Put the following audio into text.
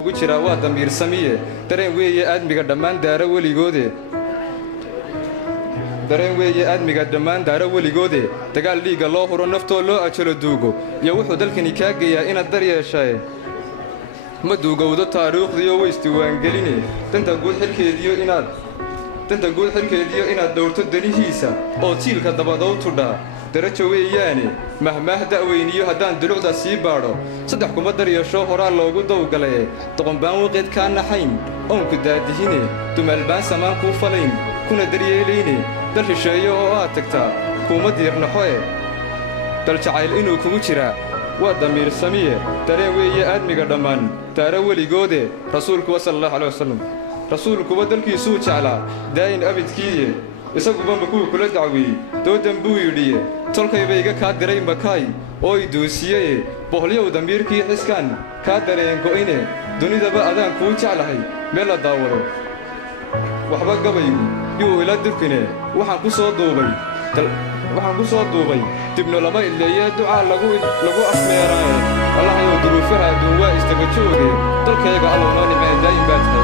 ugu jira waa damiir samiye dareen weeye aadmiga dhammaan daara weligoode dagaal dhiiga loo huro naftoo loo ajalo duugo iyo wuxuu dalkani kaa geeyaa inaad dar yeeshae ma duugowdo taariikhdiyo waystiwaangeline danta guud xilkeediyo inaad dhowrto danihiisa oo jiilka dabadow tudhaa darajo weeyaane mahmaah da'weyniyo haddaan dulucda sii baadho saddex kuma dar yeesho horaa loogu dawgalaye doqonbaan waqeed kaa naxayn oonku daadihine dumaalbaan samaan kuu falayn kuna daryeelayne dal shisheeyo oo aad tagtaa kuuma diirnaxoe dal jacayl inuu kugu jiraa waa damiir samiye dareen weeye aadmiga dhammaan daara weligoode rasuulkuwa sala allahu caleh wasalam rasuulkuwa dalkiisuu jeclaa daayin abidkiiye isaguba makuu kula dacweeyey doodan buu yidhiye tolkayba iga kaa diray makaay oo i duusiyeye boholyow damiirkii xiskaan kaa dareen go'ine dunidaba adaan kuu jeclahay meel la daawado waxba gabaygu yuu ila durkine waxaan ku soo duubay dibno lama idleeye ducaa lagu afmeeraaye allahayow duruufaha adduun waa isdaba jooge dalkayga allow noo nimcee daa'im baad tahay